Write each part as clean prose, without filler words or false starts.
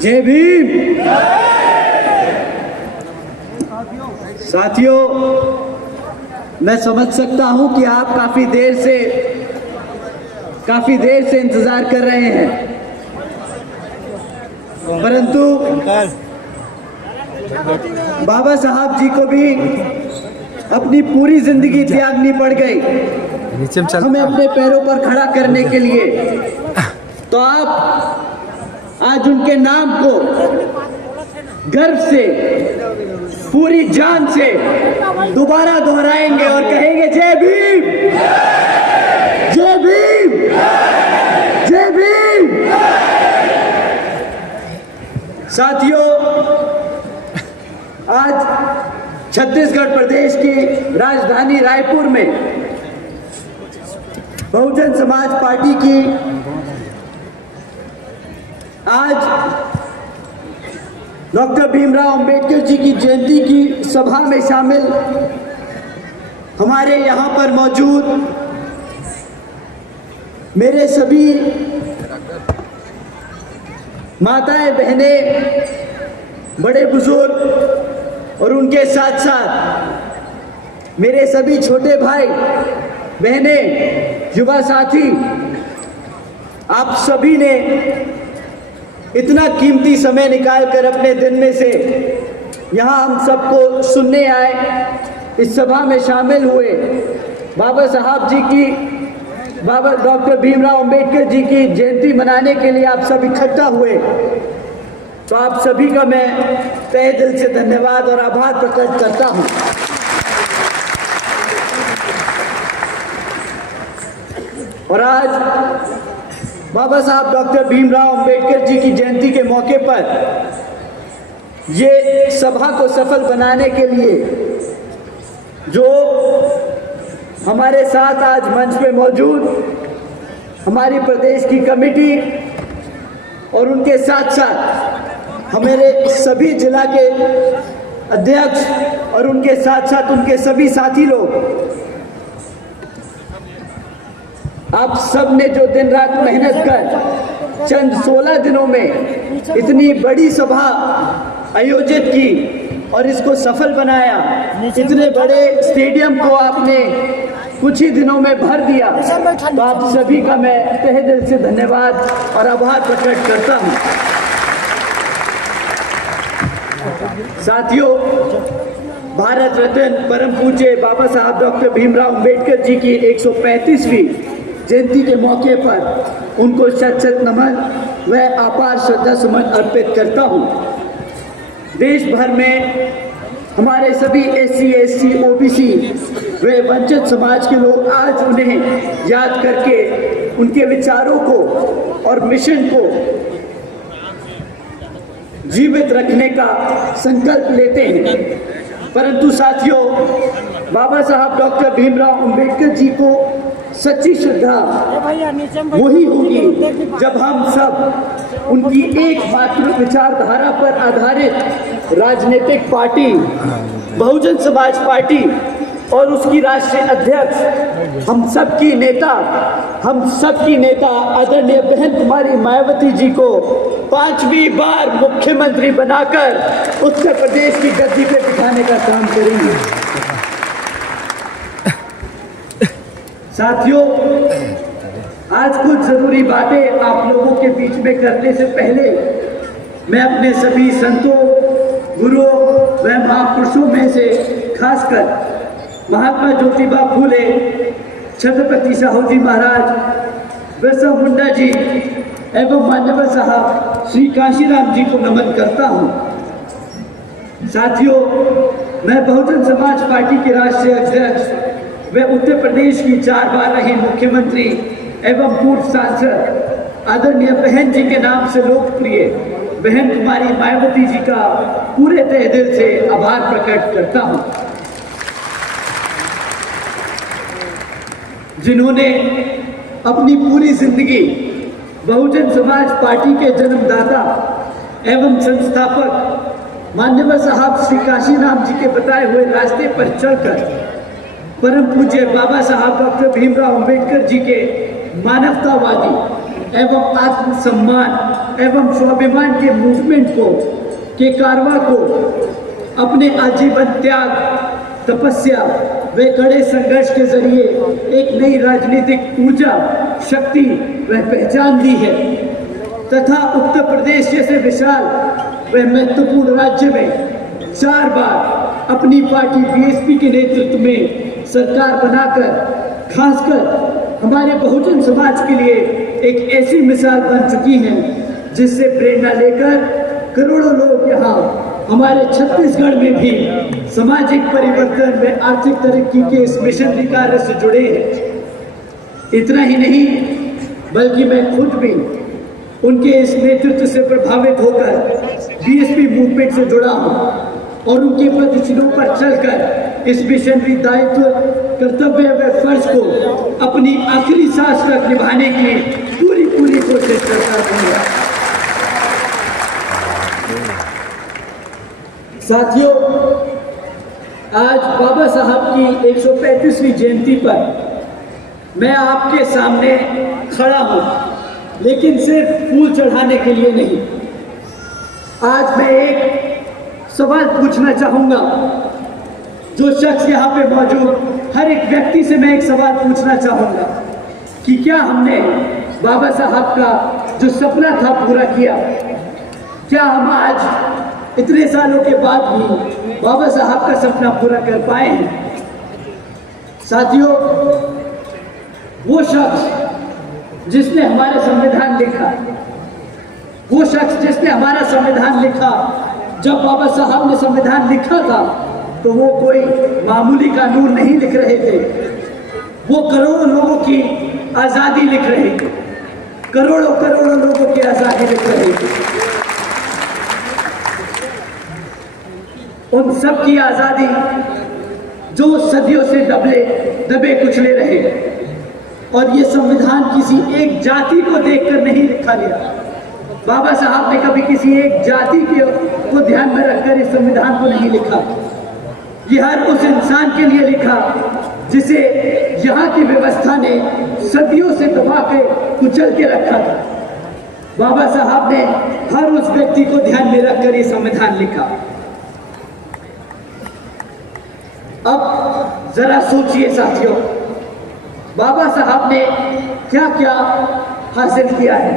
जय भीम। साथियों, मैं समझ सकता हूं कि आप काफी देर से इंतजार कर रहे हैं, परंतु बाबा साहब जी को भी अपनी पूरी जिंदगी त्यागनी पड़ गई हमें अपने पैरों पर खड़ा करने के लिए। तो आप आज उनके नाम को गर्व से, पूरी जान से दोबारा दोहराएंगे और कहेंगे जय भीम, जय भीम, जय भीम। साथियों, आज छत्तीसगढ़ प्रदेश की राजधानी रायपुर में बहुजन समाज पार्टी की आज डॉक्टर भीमराव अंबेडकर जी की जयंती की सभा में शामिल हमारे यहाँ पर मौजूद मेरे सभी माताएं, बहनें, बड़े बुजुर्ग और उनके साथ साथ मेरे सभी छोटे भाई बहनें, युवा साथी, आप सभी ने इतना कीमती समय निकालकर अपने दिन में से यहाँ हम सबको सुनने आए, इस सभा में शामिल हुए, बाबा साहब जी की, बाबा डॉक्टर भीमराव अंबेडकर जी की जयंती मनाने के लिए आप सब इकट्ठा हुए। तो आप सभी का मैं तहे दिल से धन्यवाद और आभार प्रकट करता हूँ। और आज बाबा साहब डॉक्टर भीमराव अंबेडकर जी की जयंती के मौके पर ये सभा को सफल बनाने के लिए जो हमारे साथ आज मंच पे मौजूद हमारी प्रदेश की कमेटी और उनके साथ साथ हमारे सभी जिला के अध्यक्ष और उनके साथ साथ उनके सभी साथी लोग, आप सब ने जो दिन रात मेहनत कर चंद 16 दिनों में इतनी बड़ी सभा आयोजित की और इसको सफल बनाया, इतने बड़े स्टेडियम को आपने कुछ ही दिनों में भर दिया, तो आप सभी का मैं तहे दिल से धन्यवाद और आभार प्रकट करता हूं। साथियों, भारत रत्न परम पूज्य बाबा साहब डॉक्टर भीमराव अंबेडकर जी की 135वीं जयंती के मौके पर उनको शत शत नमन व अपार श्रद्धा सुमन अर्पित करता हूँ। देश भर में हमारे सभी SC, ST, OBC व वंचित समाज के लोग आज उन्हें याद करके उनके विचारों को और मिशन को जीवित रखने का संकल्प लेते हैं। परंतु साथियों, बाबा साहब डॉक्टर भीमराव अंबेडकर जी को सच्ची श्रद्धा वही होगी जब हम सब उनकी एकमात्र विचारधारा पर आधारित राजनीतिक पार्टी बहुजन समाज पार्टी और उसकी राष्ट्रीय अध्यक्ष हम सबकी नेता आदरणीय बहन कुमारी मायावती जी को 5वीं बार मुख्यमंत्री बनाकर उत्तर प्रदेश की गद्दी पे बिठाने का काम करेंगे। साथियों, आज कुछ जरूरी बातें आप लोगों के बीच में करने से पहले मैं अपने सभी संतों, गुरुओं व महापुरुषों में से खासकर महात्मा ज्योतिबा फूले, छत्रपति साहूजी महाराज, बिरसा मुंडा जी एवं मान्यवर साहब श्री काशीराम जी को नमन करता हूँ। साथियों, मैं बहुजन समाज पार्टी के राष्ट्रीय अध्यक्ष वे उत्तर प्रदेश की 4 बार रही मुख्यमंत्री एवं पूर्व सांसद आदरणीय बहन जी के नाम से लोकप्रिय बहन कुमारी मायावती जी का पूरे तहे दिल से आभार प्रकट करता हूं, जिन्होंने अपनी पूरी जिंदगी बहुजन समाज पार्टी के जन्मदाता एवं संस्थापक मान्यवर साहब श्री काशीराम जी के बताए हुए रास्ते पर चलकर परम पूज्य बाबा साहब डॉक्टर भीमराव अंबेडकर जी के मानवतावादी एवं आत्मसम्मान एवं स्वाभिमान के मूवमेंट के कारवा को अपने आजीवन त्याग, तपस्या व कड़े संघर्ष के जरिए एक नई राजनीतिक ऊर्जा, शक्ति व पहचान दी है तथा उत्तर प्रदेश जैसे विशाल व महत्वपूर्ण राज्य में 4 बार अपनी पार्टी बीएसपी के नेतृत्व में सरकार बनाकर खासकर हमारे बहुजन समाज के लिए एक ऐसी मिसाल बन चुकी है जिससे प्रेरणा लेकर करोड़ों लोग यहाँ हमारे छत्तीसगढ़ में भी सामाजिक परिवर्तन व आर्थिक तरक्की के इस मिशनरी कार्य से जुड़े हैं। इतना ही नहीं बल्कि मैं खुद भी उनके इस नेतृत्व से प्रभावित होकर बीएसपी मूवमेंट से जुड़ा हूँ और उनके प्रदर्शनों पर चलकर इस मिशनरी दायित्व, कर्तव्य व फर्ज को अपनी आखिरी सांस तक निभाने की पूरी कोशिश करता रहूंगा। साथियों, आज बाबा साहब की 135वीं जयंती पर मैं आपके सामने खड़ा हूं, लेकिन सिर्फ फूल चढ़ाने के लिए नहीं। आज मैं एक सवाल पूछना चाहूंगा। जो शख्स यहाँ पे मौजूद हर एक व्यक्ति से मैं एक सवाल पूछना चाहूंगा कि क्या हमने बाबा साहब का जो सपना था पूरा किया? क्या हम आज इतने सालों के बाद भी बाबा साहब का सपना पूरा कर पाए हैं? साथियों, वो शख्स जिसने हमारा संविधान लिखा, वो शख्स जिसने हमारा संविधान लिखा, जब बाबा साहब ने संविधान लिखा था तो वो कोई मामूली कानून नहीं लिख रहे थे। वो करोड़ों लोगों की आजादी लिख रहे थे, करोड़ों लोगों की आजादी लिख रहे थे। उन सब की आजादी जो सदियों से दबे कुचले रहे, और ये संविधान किसी एक जाति को देखकर नहीं लिखा गया। बाबा साहब ने कभी किसी एक जाति को ध्यान में रखकर इस संविधान को नहीं लिखा। ये हर उस इंसान के लिए लिखा जिसे यहाँ की व्यवस्था ने सदियों से दबा के कुचल के रखा था। बाबा साहब ने हर उस व्यक्ति को ध्यान में रखकर ये संविधान लिखा। अब जरा सोचिए साथियों, बाबा साहब ने क्या क्या हासिल किया है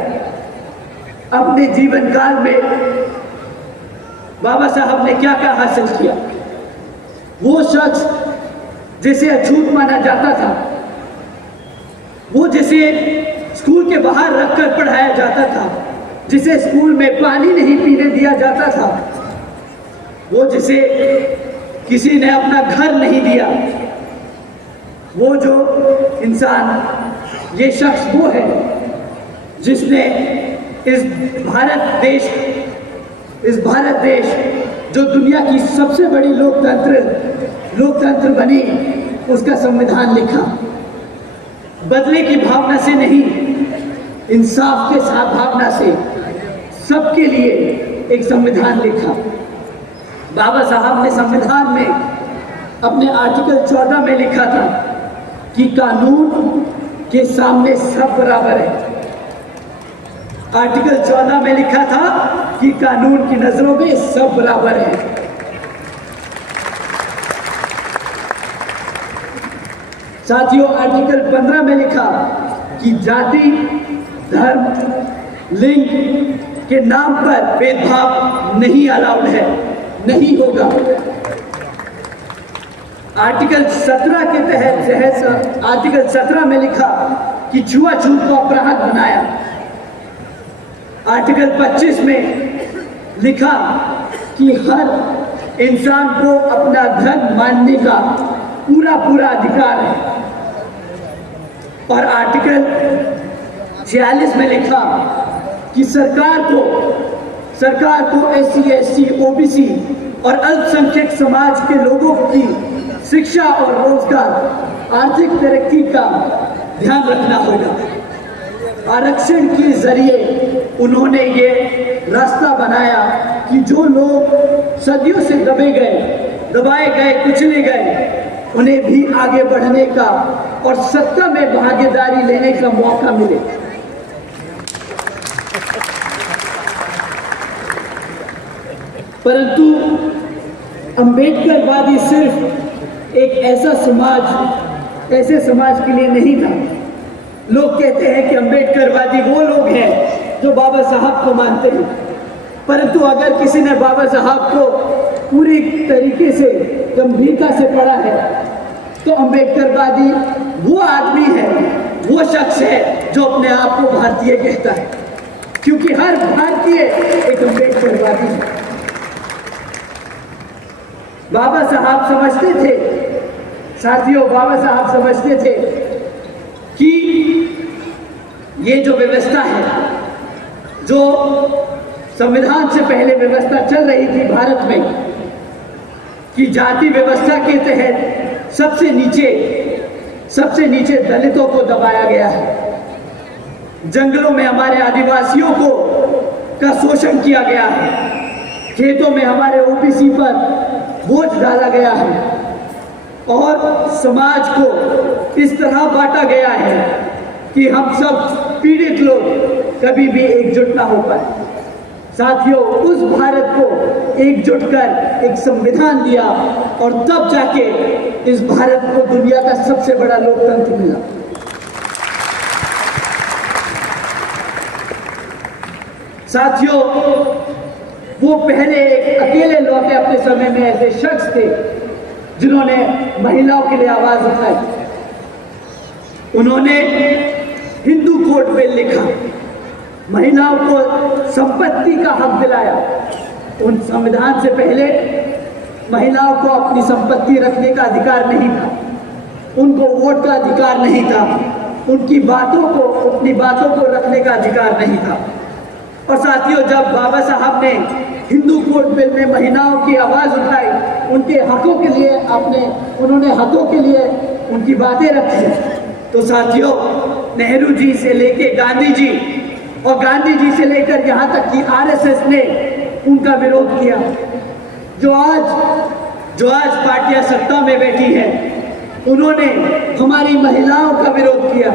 अपने जीवन काल में? बाबा साहब ने क्या क्या हासिल किया? वो शख्स जिसे अछूत माना जाता था, वो जिसे स्कूल के बाहर रखकर पढ़ाया जाता था, जिसे स्कूल में पानी नहीं पीने दिया जाता था, वो जिसे किसी ने अपना घर नहीं दिया, वो जो इंसान, ये शख्स वो है जिसने इस भारत देश जो दुनिया की सबसे बड़ी लोकतंत्र बनी, उसका संविधान लिखा। बदले की भावना से नहीं, इंसाफ के साथ भावना से सबके लिए एक संविधान लिखा। बाबा साहब ने संविधान में अपने आर्टिकल 14 में लिखा था कि कानून के सामने सब बराबर है। आर्टिकल 14 में लिखा था कि कानून की नजरों में सब बराबर है। साथियों, आर्टिकल 15 में लिखा कि जाति, धर्म, लिंग के नाम पर भेदभाव नहीं अलाउड है, नहीं होगा। आर्टिकल 17 के तहत आर्टिकल 17 में लिखा कि छुआछूत को अपराध बनाया। आर्टिकल 25 में लिखा कि हर इंसान को अपना धर्म मानने का पूरा अधिकार है। और आर्टिकल 46 में लिखा कि सरकार को SC, ST, OBC और अल्पसंख्यक समाज के लोगों की शिक्षा और रोजगार, आर्थिक तरक्की का ध्यान रखना होगा। आरक्षण के जरिए उन्होंने ये रास्ता बनाया कि जो लोग सदियों से दबाए गए, कुचले गए, उन्हें भी आगे बढ़ने का और सत्ता में भागीदारी लेने का मौका मिले। परंतु अंबेडकरवादी सिर्फ एक ऐसा समाज, ऐसे समाज के लिए नहीं था। लोग कहते हैं कि अंबेडकरवादी वो लोग हैं जो बाबा साहब को मानते हैं, परंतु अगर किसी ने बाबा साहब को पूरी तरीके से गंभीरता से पढ़ा है तो अंबेडकरवादी वो आदमी है, वो शख्स है जो अपने आप को भारतीय कहता है, क्योंकि हर भारतीय एक अंबेडकरवादी है। बाबा साहब समझते थे, साथियों, बाबा साहब समझते थे कि ये जो व्यवस्था है, जो संविधान से पहले व्यवस्था चल रही थी भारत में, कि जाति व्यवस्था के तहत सबसे नीचे दलितों को दबाया गया है, जंगलों में हमारे आदिवासियों को का शोषण किया गया है, खेतों में हमारे ओबीसी पर बोझ डाला गया है और समाज को इस तरह बांटा गया है कि हम सब पीड़ित लोग कभी भी एकजुट ना हो पाए। साथियों, उस भारत को एकजुट कर एक संविधान दिया और तब जाके इस भारत को दुनिया का सबसे बड़ा लोकतंत्र मिला। साथियों, वो पहले एक अकेले लौटे अपने समय में ऐसे शख्स थे जिन्होंने महिलाओं के लिए आवाज उठाई। उन्होंने हिंदू कोड बिल लिखा, महिलाओं को संपत्ति का हक दिलाया। उन संविधान से पहले महिलाओं को अपनी संपत्ति रखने का अधिकार नहीं था, उनको वोट का अधिकार नहीं था, उनकी अपनी बातों को रखने का अधिकार नहीं था। और साथियों, जब बाबा साहब ने हिंदू कोड बिल में महिलाओं की आवाज उठाई, उनके हकों के लिए उन्होंने हकों के लिए उनकी बातें रखी, तो साथियों, नेहरू जी से लेके गांधी जी और गांधी जी से लेकर यहाँ तक कि आरएसएस ने उनका विरोध किया। जो आज पार्टियां सत्ता में बैठी हैं, उन्होंने हमारी महिलाओं का विरोध किया।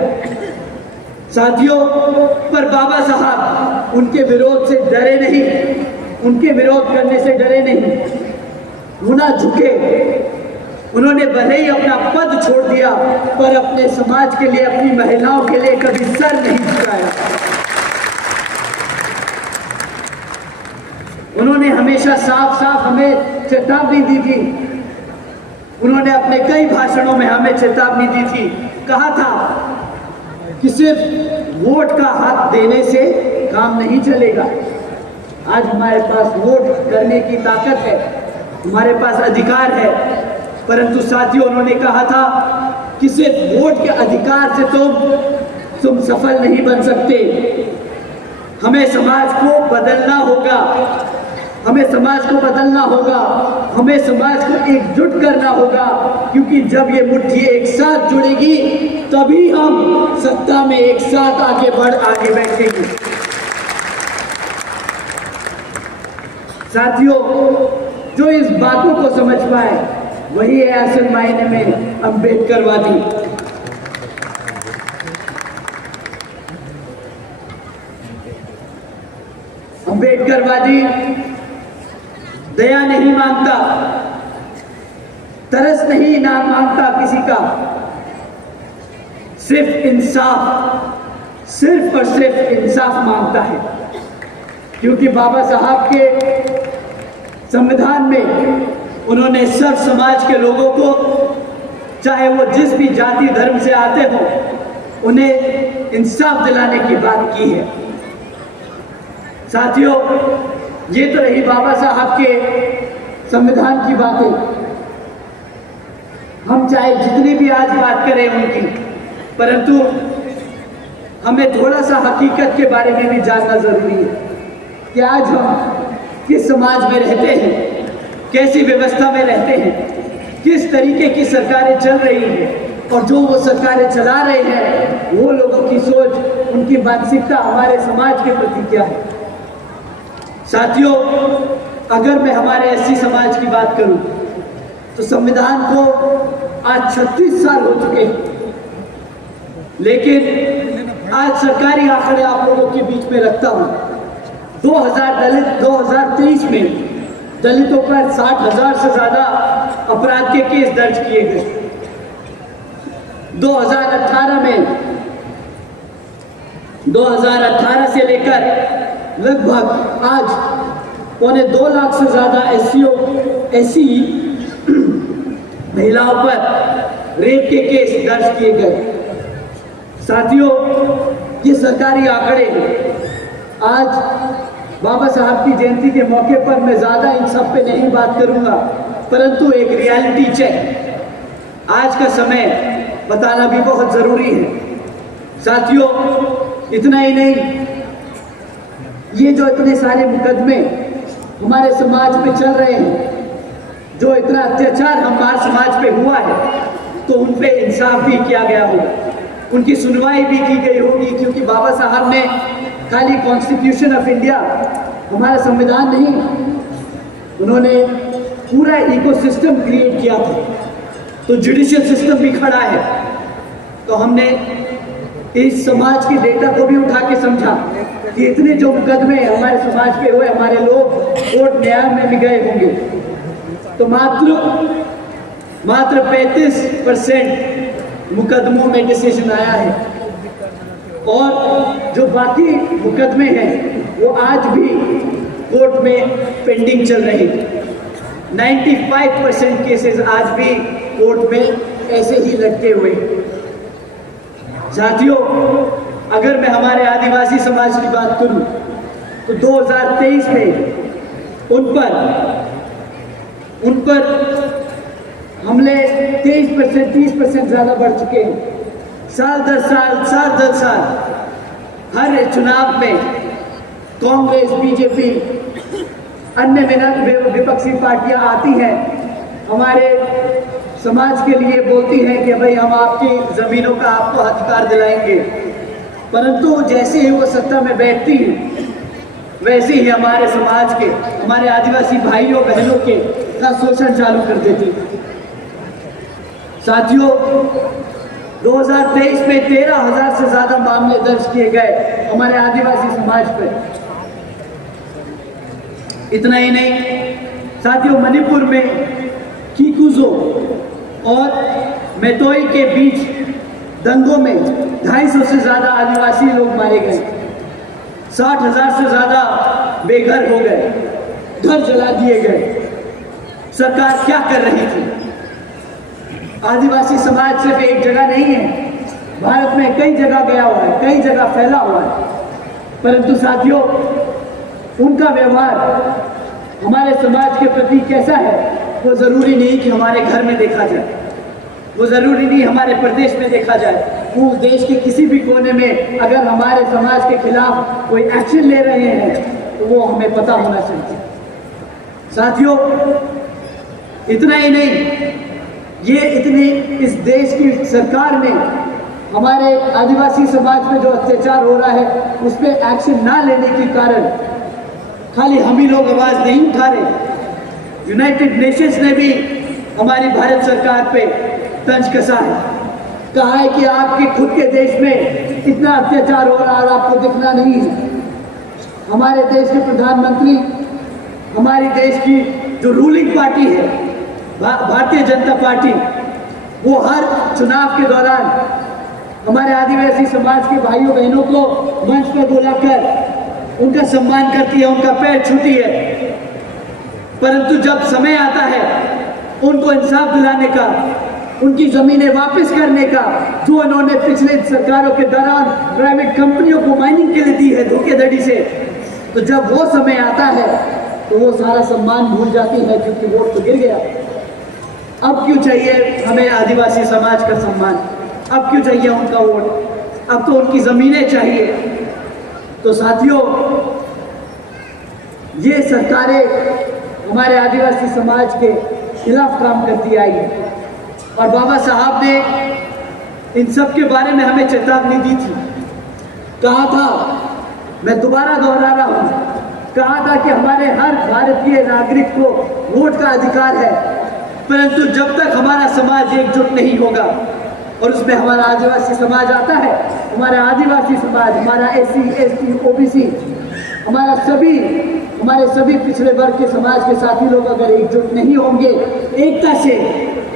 साथियों, पर बाबा साहब उनके विरोध से डरे नहीं, उनके विरोध करने से डरे नहीं, वो ना झुके। उन्होंने भले ही अपना पद छोड़ दिया, पर अपने समाज के लिए, अपनी महिलाओं के लिए कभी सर नहीं झुकाया। उन्होंने हमेशा साफ हमें चेतावनी दी थी। उन्होंने अपने कई भाषणों में हमें चेतावनी दी थी, कहा था कि सिर्फ वोट का हक देने से काम नहीं चलेगा। आज हमारे पास वोट करने की ताकत है, हमारे पास अधिकार है, परंतु साथियों, उन्होंने कहा था कि सिर्फ वोट के अधिकार से तुम सफल नहीं बन सकते। हमें समाज को बदलना होगा, हमें समाज को बदलना होगा, हमें समाज को एकजुट करना होगा, क्योंकि जब ये मुट्ठी एक साथ जुड़ेगी तभी हम सत्ता में एक साथ आगे बैठेंगे। साथियों, जो इस बातों को समझ पाए वही है असल मायने में अंबेडकरवादी। अंबेडकरवादी दया नहीं मांगता, तरस नहीं मांगता किसी का, सिर्फ और सिर्फ इंसाफ मांगता है। क्योंकि बाबा साहब के संविधान में उन्होंने सब समाज के लोगों को, चाहे वो जिस भी जाति धर्म से आते हो, उन्हें इंसाफ दिलाने की बात की है। साथियों, ये तो रही बाबा साहब के संविधान की बातें। हम चाहे जितनी भी आज बात करें उनकी, परंतु हमें थोड़ा सा हकीकत के बारे में भी जानना जरूरी है कि आज हम किस समाज में रहते हैं, कैसी व्यवस्था में रहते हैं, किस तरीके की सरकारें चल रही हैं, और जो वो सरकारें चला रहे हैं वो लोगों की सोच, उनकी मानसिकता हमारे समाज के प्रति क्या है। साथियों, अगर मैं हमारे एससी समाज की बात करूं तो संविधान को आज 36 साल हो चुके हैं, लेकिन आज सरकारी आंकड़े आप लोगों के बीच में रखता हूं, 2023 में दलितों पर 60,000 से ज्यादा अपराध के केस दर्ज किए गए। 2018 से लेकर लगभग आज 2.25 लाख से ज्यादा एससी महिलाओं पर रेप के केस दर्ज किए गए। साथियों, ये सरकारी आंकड़े आज बाबा साहब की जयंती के मौके पर मैं ज्यादा इन सब पे नहीं बात करूंगा, परंतु एक रियलिटी चेक आज का समय बताना भी बहुत जरूरी है। साथियों, इतना ही नहीं, ये जो इतने सारे मुकदमे हमारे समाज में चल रहे हैं, जो इतना अत्याचार हमारे समाज पे हुआ है, तो उन पे इंसाफ भी किया गया होगा, उनकी सुनवाई भी की गई होगी, क्योंकि बाबा साहब ने खाली कॉन्स्टिट्यूशन ऑफ इंडिया, हमारा संविधान नहीं, उन्होंने पूरा इकोसिस्टम क्रिएट किया था। तो जुडिशियल सिस्टम भी खड़ा है। तो हमने इस समाज के डेटा को भी उठा के समझा कि इतने जो मुकदमे हमारे समाज पे हुए, हमारे लोग कोर्ट न्याय में भी गए होंगे, तो मात्र 35% मुकदमों में डिसीजन आया है, और जो बाकी मुकदमे हैं वो आज भी कोर्ट में पेंडिंग चल रहे हैं। 95% केसेस आज भी कोर्ट में ऐसे ही लटके हुए। साथियों, अगर मैं हमारे आदिवासी समाज की बात करूं तो 2023 में उन पर हमले 23%, 30% ज्यादा बढ़ चुके हैं। साल दर साल हर चुनाव में कांग्रेस, बीजेपी, अन्य विपक्षी पार्टियां आती हैं, हमारे समाज के लिए बोलती हैं कि भाई हम आपकी जमीनों का आपको अधिकार दिलाएंगे, परंतु जैसे ही वो सत्ता में बैठती हैं, वैसे ही हमारे समाज के, हमारे आदिवासी भाइयों बहनों के का शोषण चालू कर देती है। साथियों, 2023 में 13,000 से ज्यादा मामले दर्ज किए गए हमारे आदिवासी समाज पर। इतना ही नहीं साथियों, मणिपुर में किकुजो और मेतोई के बीच दंगों में 250 से ज्यादा आदिवासी लोग मारे गए, 60,000 से ज्यादा बेघर हो गए, घर जला दिए गए। सरकार क्या कर रही थी? आदिवासी समाज सिर्फ एक जगह नहीं है, भारत में कई जगह गया हुआ है, कई जगह फैला हुआ है, परंतु साथियों, उनका व्यवहार हमारे समाज के प्रति कैसा है वो जरूरी नहीं कि हमारे घर में देखा जाए, वो जरूरी नहीं हमारे प्रदेश में देखा जाए। वो देश के किसी भी कोने में अगर हमारे समाज के खिलाफ कोई एक्शन ले रहे हैं तो वो हमें पता होना चाहिए। साथियों, इतना ही नहीं, इस देश की सरकार ने हमारे आदिवासी समाज में जो अत्याचार हो रहा है उस पर एक्शन ना लेने के कारण खाली हम ही लोग आवाज नहीं उठा रहे, यूनाइटेड नेशंस ने भी हमारी भारत सरकार पे तंज कसा है, कहा है कि आपके खुद के देश में इतना अत्याचार हो रहा है और आपको दिखना नहीं है। हमारे देश के प्रधानमंत्री, हमारे देश की जो रूलिंग पार्टी है भारतीय जनता पार्टी, वो हर चुनाव के दौरान हमारे आदिवासी समाज के भाइयों बहनों को मंच पर बुलाकर उनका सम्मान करती है, उनका पैर छूती है, परंतु जब समय आता है उनको इंसाफ दिलाने का, उनकी जमीनें वापस करने का, जो उन्होंने पिछले सरकारों के दौरान प्राइवेट कंपनियों को माइनिंग के लिए दी है धोखेधड़ी से, तो जब वो समय आता है तो वो सारा सम्मान भूल जाती है, क्योंकि वोट तो गिर गया। अब क्यों चाहिए हमें आदिवासी समाज का सम्मान? अब क्यों चाहिए उनका वोट? अब तो उनकी जमीनें चाहिए। तो साथियों, ये सरकारें हमारे आदिवासी समाज के खिलाफ काम करती आई है, और बाबा साहब ने इन सब के बारे में हमें चेतावनी दी थी। कहा था, मैं दोबारा दोहरा रहा हूं, कहा था कि हमारे हर भारतीय नागरिक को वोट का अधिकार है, परंतु जब तक हमारा समाज एकजुट नहीं होगा, और उसमें हमारा आदिवासी समाज आता है, हमारा आदिवासी समाज, हमारा SC, ST, OBC, हमारा सभी हमारे सभी पिछड़े वर्ग के समाज के साथी लोग अगर एकजुट नहीं होंगे, एकता से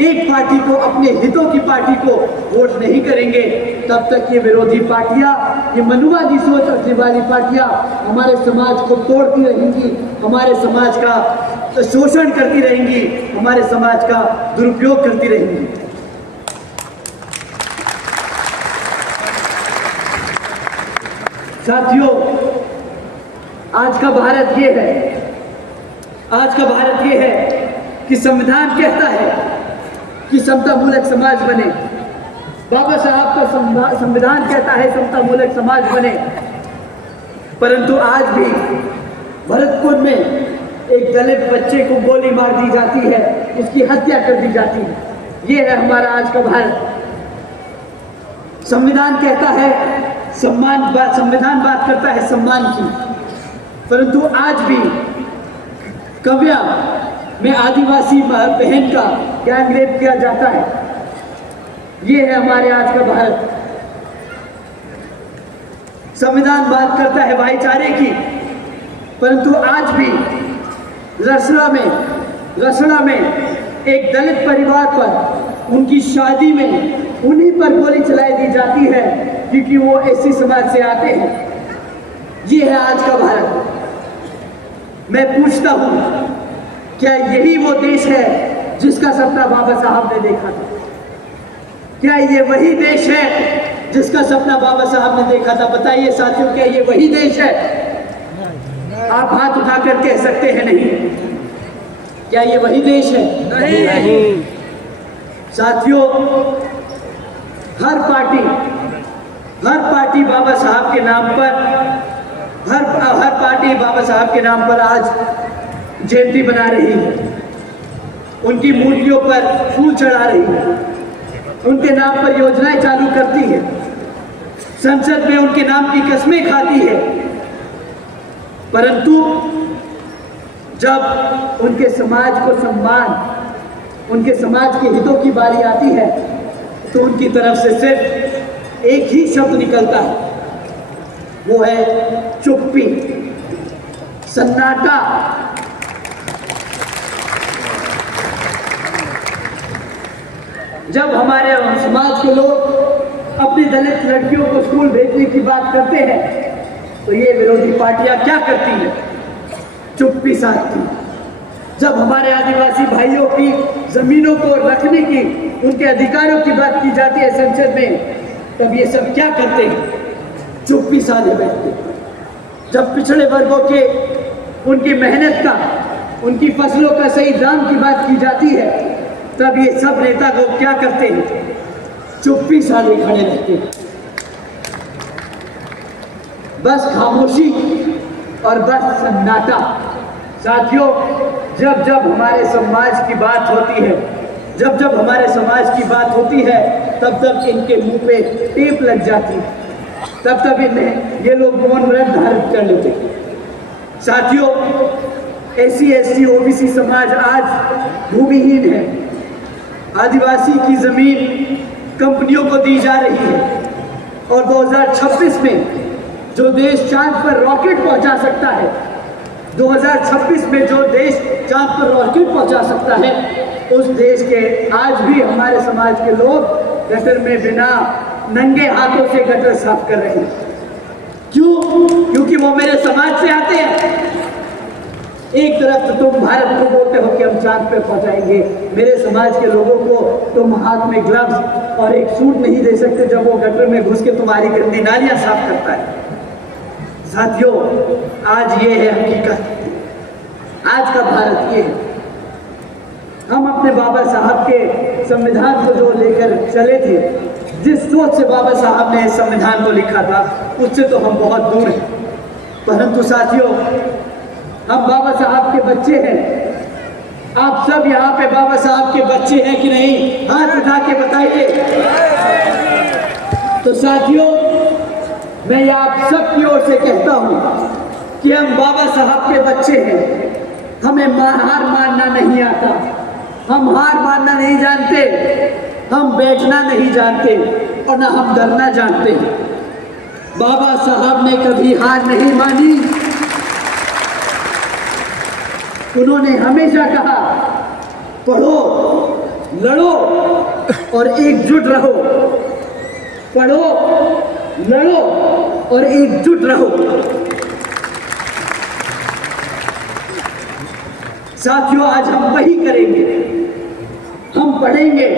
एक पार्टी को, अपने हितों की पार्टी को वोट नहीं करेंगे, तब तक ये विरोधी पार्टियां, ये मनुवादी सोच रखने वाली पार्टियां हमारे समाज को तोड़ती रहेंगी, हमारे समाज का शोषण करती रहेंगी, हमारे समाज का दुरुपयोग करती रहेंगी। साथियों, आज का भारत ये है, आज का भारत ये है कि संविधान कहता है कि समता मूलक समाज बने। बाबा साहब का संविधान कहता है समता मूलक समाज बने, परंतु आज भी भरतपुर में एक दलित बच्चे को गोली मार दी जाती है, उसकी हत्या कर दी जाती है। ये है हमारा आज का भारत। संविधान कहता है संविधान बात करता है सम्मान की, परंतु आज भी कव्या में आदिवासी बहन का गैंग रेप किया जाता है। ये है हमारे आज का भारत। संविधान बात करता है भाईचारे की, परंतु आज भी रसड़ा में एक दलित परिवार पर उनकी शादी में उन्हीं पर गोली चलाई दी जाती है क्योंकि वो ऐसी समाज से आते हैं। ये है आज का भारत। मैं पूछता हूं, क्या यही वो देश है जिसका सपना बाबा साहब ने देखा था? क्या ये वही देश है जिसका सपना बाबा साहब ने देखा था? बताइए साथियों, क्या ये वही देश है? आप हाथ उठाकर कह सकते हैं नहीं। क्या ये वही देश है? नहीं। साथियों, हर पार्टी बाबा साहब के नाम पर, हर पार्टी बाबा साहब के नाम पर आज जयंती बना रही है, उनकी मूर्तियों पर फूल चढ़ा रही है, उनके नाम पर योजनाएं चालू करती है, संसद में उनके नाम की कस्में खाती है, परंतु जब उनके समाज को सम्मान, उनके समाज के हितों की बारी आती है तो उनकी तरफ से सिर्फ एक ही शब्द निकलता है, वो है चुप्पी, सन्नाटा। जब हमारे समाज के लोग अपनी दलित लड़कियों को स्कूल भेजने की बात करते हैं तो ये विरोधी पार्टियां क्या करती हैं? चुप्पी साधती। जब हमारे आदिवासी भाइयों की जमीनों को रखने की, उनके अधिकारों की बात की जाती है संसद में, तब ये सब क्या करते हैं? चुप्पी साधे बैठते। जब पिछड़े वर्गों के, उनकी मेहनत का, उनकी फसलों का सही दाम की बात की जाती है, तब ये सब नेता लोग क्या करते हैं? चुप्पी साधे खड़े रहते हैं। बस खामोशी और बस सन्नाटा। साथियों, जब जब हमारे समाज की बात होती है, जब हमारे समाज की बात होती है, तब इनके मुंह पे टेप लग जाती है, तब इन्हें ये लोग मौन व्रत धारण कर लेते हैं। साथियों, SC ST OBC समाज आज भूमिहीन है। आदिवासी की जमीन कंपनियों को दी जा रही है और 2026 में जो देश चांद पर रॉकेट पहुंचा सकता है, 2026 में जो देश चांद पर रॉकेट पहुंचा सकता है, उस देश के आज भी हमारे समाज के लोग गटर में बिना नंगे हाथों से गटर साफ कर रहे हैं। क्यों? क्योंकि वो मेरे समाज से आते हैं। एक तरफ तो तुम भारत को बोलते हो कि हम चांद पे पहुंचाएंगे, मेरे समाज के लोगों को तुम हाथ में ग्लव्स और एक सूट नहीं दे सकते जब वो गटर में घुस के तुम्हारी गंदी नालियां साफ करता है। साथियों, आज ये है हकीकत, आज का भारत ये है। हम अपने बाबा साहब के संविधान को जो लेकर चले थे, जिस सोच से बाबा साहब ने इस संविधान को लिखा था, उससे तो हम बहुत दूर हैं। परंतु साथियों, हम बाबा साहब के बच्चे हैं। आप सब यहाँ पे बाबा साहब के बच्चे हैं कि नहीं? हाथ उठा के बताइए। तो साथियों, मैं आप सब की ओर से कहता हूँ कि हम बाबा साहब के बच्चे हैं। हमें हार मानना नहीं आता, हम हार मानना नहीं जानते, हम बैठना नहीं जानते और ना हम डरना जानते। बाबा साहब ने कभी हार नहीं मानी, उन्होंने हमेशा कहा, पढ़ो, लड़ो और एकजुट रहो। पढ़ो, लड़ो और एकजुट रहो। साथियों, आज हम वही करेंगे। हम पढ़ेंगे,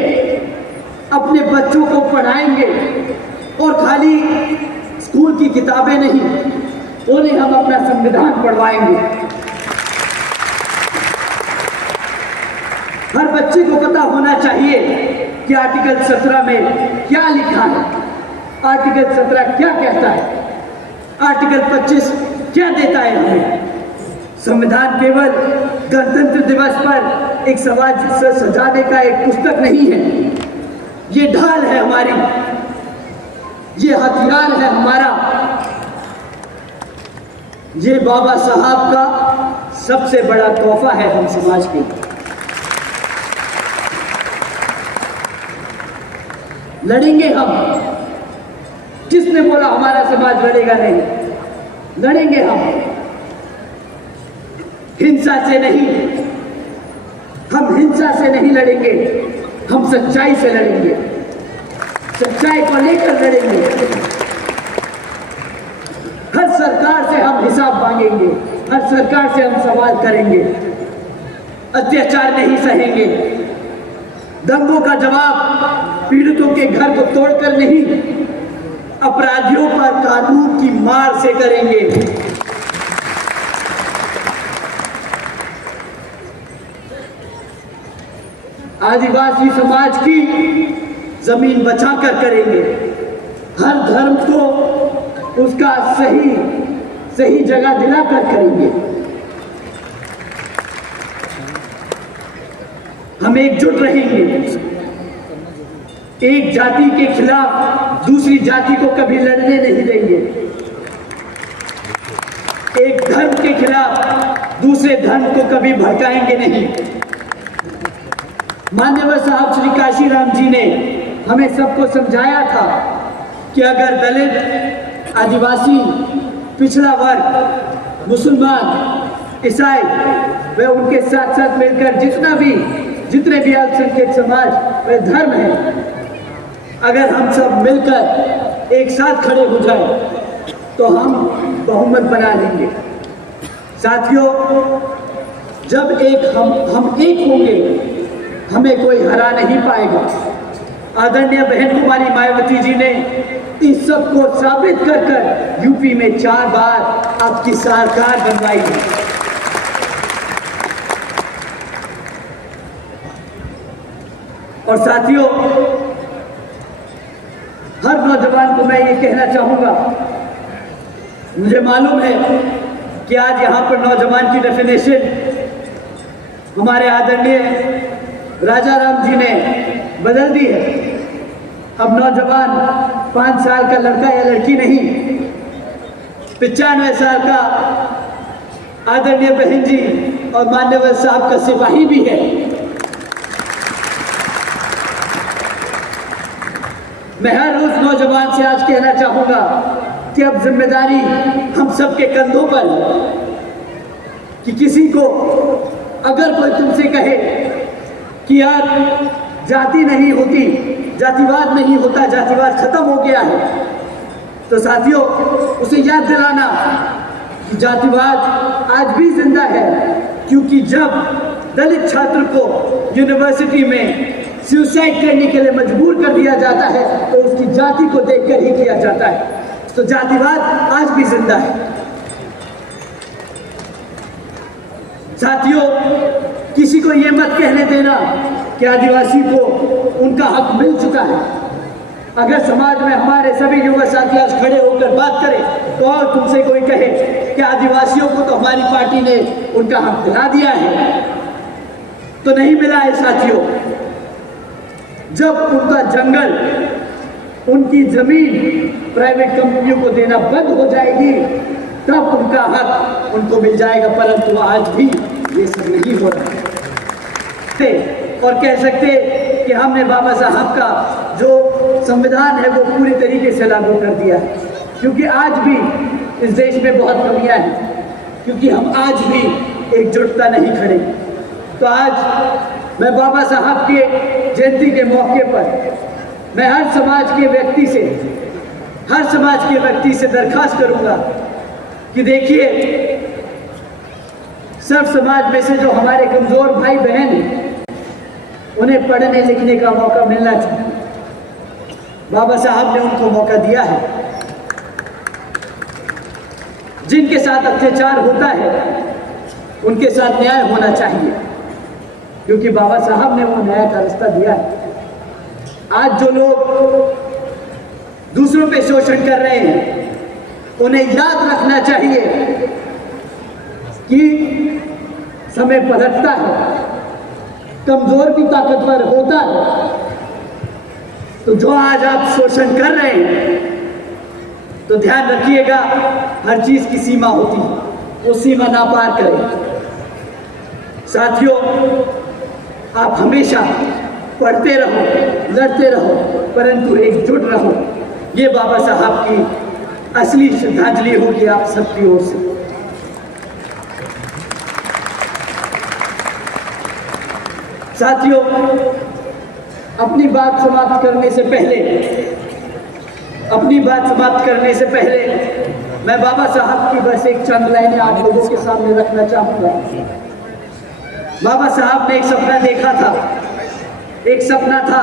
अपने बच्चों को पढ़ाएंगे और खाली स्कूल की किताबें नहीं, उन्हें हम अपना संविधान पढ़वाएंगे। हर बच्चे को पता होना चाहिए कि आर्टिकल 17 में क्या लिखा है, आर्टिकल 17 क्या कहता है, आर्टिकल 25 क्या देता है हमें। संविधान केवल गणतंत्र दिवस पर एक समाज से सजाने का एक पुस्तक नहीं है, ये ढाल है हमारी, ये हथियार है हमारा, ये बाबा साहब का सबसे बड़ा तोहफा है हम समाज के। लड़ेंगे हम। किसने बोला हमारा समाज लड़ेगा नहीं? लड़ेंगे हम, हिंसा से नहीं। हम हिंसा से नहीं लड़ेंगे, हम सच्चाई से लड़ेंगे, सच्चाई को लेकर लड़ेंगे। हर सरकार से हम हिसाब मांगेंगे, हर सरकार से हम सवाल करेंगे। अत्याचार नहीं सहेंगे। दंगों का जवाब पीड़ितों के घर को तोड़कर नहीं, अपराधियों पर कानून की मार से करेंगे। आदिवासी समाज की जमीन बचाकर करेंगे। हर धर्म को उसका सही जगह दिलाकर करेंगे। हम एकजुट रहेंगे। एक जाति के खिलाफ दूसरी जाति को कभी लड़ने नहीं देंगे। एक धर्म के खिलाफ दूसरे धर्म को कभी भड़काएंगे नहीं। मान्यवर साहब श्री काशीराम जी ने हमें सबको समझाया था कि अगर दलित, आदिवासी, पिछड़ा वर्ग, मुसलमान, ईसाई वे उनके साथ साथ मिलकर जितने भी अल्पसंख्यक समाज वे धर्म हैं, अगर हम सब मिलकर एक साथ खड़े हो जाए तो हम बहुमत बना लेंगे। साथियों, जब हम एक होंगे, हमें कोई हरा नहीं पाएगा। आदरणीय बहन कुमारी मायावती जी ने इस सब को साबित कर यूपी में 4 बार आपकी सरकार बनवाई है। और साथियों, हर नौजवान को मैं ये कहना चाहूंगा, मुझे मालूम है कि आज यहाँ पर नौजवान की डेफिनेशन हमारे आदरणीय राजा राम जी ने बदल दी है। अब नौजवान 5 साल का लड़का या लड़की नहीं, 95 साल का आदरणीय बहन जी और मान्यवर साहब का सिपाही भी है। मैं हर रोज नौजवान से आज कहना चाहूंगा कि अब जिम्मेदारी हम सबके कंधों पर है कि किसी को अगर कोई तुमसे कहे कि यार जाति नहीं होती, जातिवाद नहीं होता, जातिवाद खत्म हो गया है, तो साथियों उसे याद दिलाना कि जातिवाद आज भी जिंदा है। क्योंकि जब दलित छात्र को यूनिवर्सिटी में सुसाइड करने के लिए मजबूर कर दिया जाता है तो उसकी जाति को देखकर ही किया जाता है। तो जातिवाद आज भी जिंदा है। साथियों, किसी को यह मत कहने देना कि आदिवासी को उनका हक मिल चुका है। अगर समाज में हमारे सभी युवा साथी आज खड़े होकर बात करें तो और तुमसे कोई कहे कि आदिवासियों को तो हमारी पार्टी ने उनका हक दिला दिया है, तो नहीं मिला है साथियों। जब उनका जंगल, उनकी जमीन प्राइवेट कंपनियों को देना बंद हो जाएगी तब उनका हक उनको मिल जाएगा, परंतु आज भी ये सब नहीं हो रहा है। और कह सकते कि हमने बाबा साहब का जो संविधान है वो पूरी तरीके से लागू कर दिया है। क्योंकि आज भी इस देश में बहुत कमियां हैं, क्योंकि हम आज भी एकजुटता नहीं खड़ेगी। तो आज मैं बाबा साहब के जयंती के मौके पर मैं हर समाज के व्यक्ति से दरखास्त करूंगा कि देखिए, सब समाज में से जो हमारे कमजोर भाई बहन हैं, उन्हें पढ़ने लिखने का मौका मिलना चाहिए। बाबा साहब ने उनको मौका दिया है। जिनके साथ अत्याचार होता है उनके साथ न्याय होना चाहिए, क्योंकि बाबा साहब ने वो न्याय का रास्ता दिया है। आज जो लोग दूसरों पे शोषण कर रहे हैं, उन्हें याद रखना चाहिए कि समय पलटता है, कमजोर भी ताकतवर होता है। तो जो आज आप शोषण कर रहे हैं, तो ध्यान रखिएगा, हर चीज की सीमा होती है, वो सीमा ना पार करें। साथियों, आप हमेशा पढ़ते रहो, लड़ते रहो, परंतु एकजुट रहो। ये बाबा साहब की असली श्रद्धांजलि होगी आप सबकी ओर से। साथियों, अपनी बात समाप्त करने से पहले मैं बाबा साहब की बस एक चंद लाइनें आप लोगों के सामने रखना चाहूंगा। बाबा साहब ने एक सपना देखा था। एक सपना था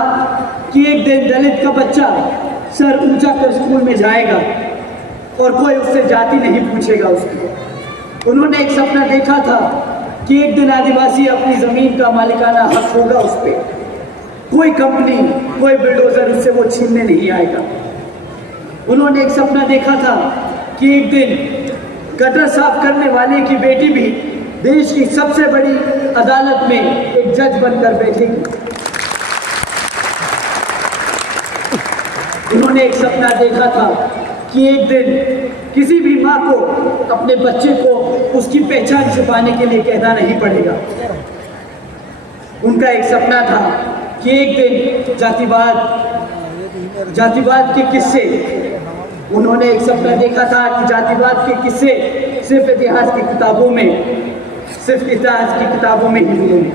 कि एक दिन दलित का बच्चा सर ऊंचा कर स्कूल में जाएगा और कोई उससे जाति नहीं पूछेगा उसकी। उन्होंने एक सपना देखा था कि एक दिन आदिवासी अपनी जमीन का मालिकाना हक होगा उस पर, कोई कंपनी, कोई बिल्डोजर उससे वो छीनने नहीं आएगा। उन्होंने एक सपना देखा था कि एक दिन गटर साफ करने वाले की बेटी भी देश की सबसे बड़ी अदालत में एक जज बनकर बैठेगी। उन्होंने एक सपना देखा था कि एक दिन किसी भी माँ को अपने बच्चे को उसकी पहचान छुपाने के लिए कहना नहीं पड़ेगा। उनका एक सपना था कि एक दिन जातिवाद के किस्से, उन्होंने एक सपना देखा था कि जातिवाद के किस्से सिर्फ इतिहास की किताबों में ही मिलेंगे।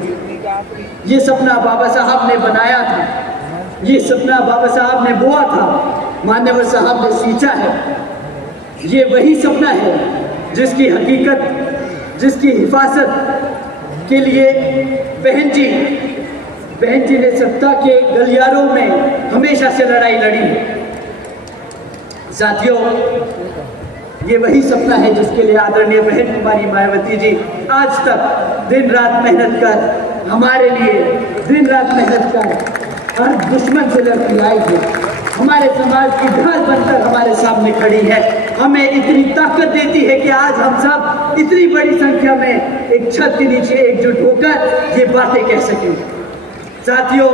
ये सपना बाबा साहब ने बनाया था, ये सपना बाबा साहब ने बोआ था, मान्यवर साहब ने सींचा है। ये वही सपना है जिसकी हकीकत, जिसकी हिफाजत के लिए बहन जी ने सत्ता के गलियारों में हमेशा से लड़ाई लड़ी है। साथियों, ये वही सपना है जिसके लिए आदरणीय बहन कुमारी मायावती जी आज तक दिन रात मेहनत कर, हमारे लिए दिन रात मेहनत कर हर दुश्मन से लड़ती आई है। हमारे समाज की ढाल बनकर हमारे सामने खड़ी है, हमें इतनी ताकत देती है कि आज हम सब इतनी बड़ी संख्या में एक छत के नीचे एकजुट होकर ये बातें कह सकें। साथियों,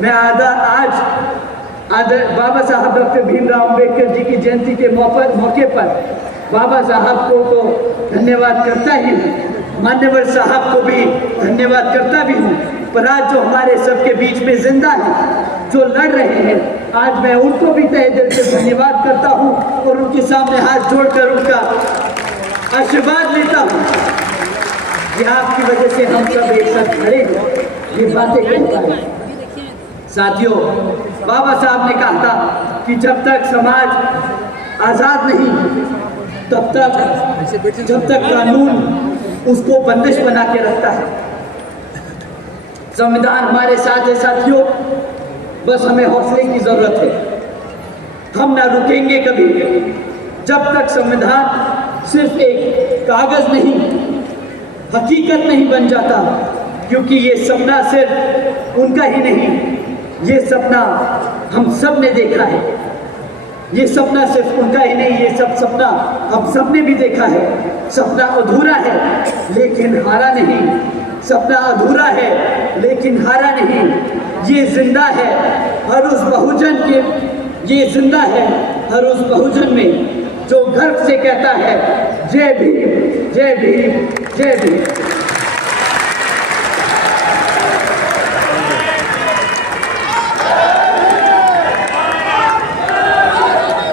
मैं आज बाबा साहब डॉक्टर भीमराव अंबेडकर जी की जयंती के मौके पर बाबा साहब को तो धन्यवाद करता ही हूँ, मान्यवर साहब को भी धन्यवाद करता भी हूँ, पर आज जो हमारे सबके बीच में जिंदा है, जो लड़ रहे हैं, आज मैं उनको भी तहे दिल से धन्यवाद करता हूँ और उनके सामने हाथ जोड़कर उनका आशीर्वाद लेता हूँ कि आपकी वजह से हम सब एक साथ खड़े हैं, ये बातें कहता है। साथियों, बाबा साहब ने कहा था कि जब तक समाज आजाद नहीं, जब तक कानून उसको बंदिश बना के रखता है। संविधान हमारे साथ है साथियों, बस हमें हौसले की जरूरत है। हम ना रुकेंगे कभी जब तक संविधान सिर्फ एक कागज नहीं, हकीकत नहीं बन जाता, क्योंकि ये सपना सिर्फ उनका ही नहीं, ये सपना हम सब ने देखा है। ये सपना सिर्फ उनका ही नहीं, ये सपना हम सब ने भी देखा है। सपना अधूरा है लेकिन हारा नहीं, सपना अधूरा है लेकिन हारा नहीं। ये जिंदा है हर उस बहुजन के, ये जिंदा है हर उस बहुजन में जो गर्व से कहता है जय भीम, जय भीम, जय भीम।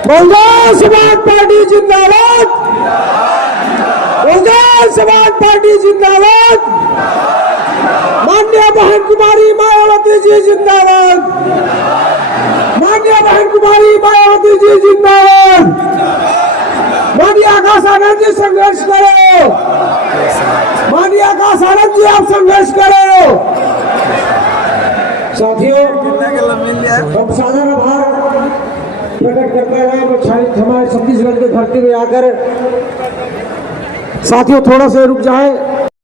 बहुजन समाज पार्टी जिंदाबाद, बहुजन समाज पार्टी जिंदाबाद, माननीय बहन कुमारी मायावती जी जिंदाबाद, माननीय बहन कुमारी मायावती जी जिंदाबाद, माननीय आकाश आनंद जी संघर्ष करो, माननीय आकाश आनंद जी आप संघर्ष करो। साथियों, हम साधारण आभार प्रकट करते हैं हमारे छत्तीसगढ़ के धरती में आकर। साथियों थोड़ा सा रुक जाए।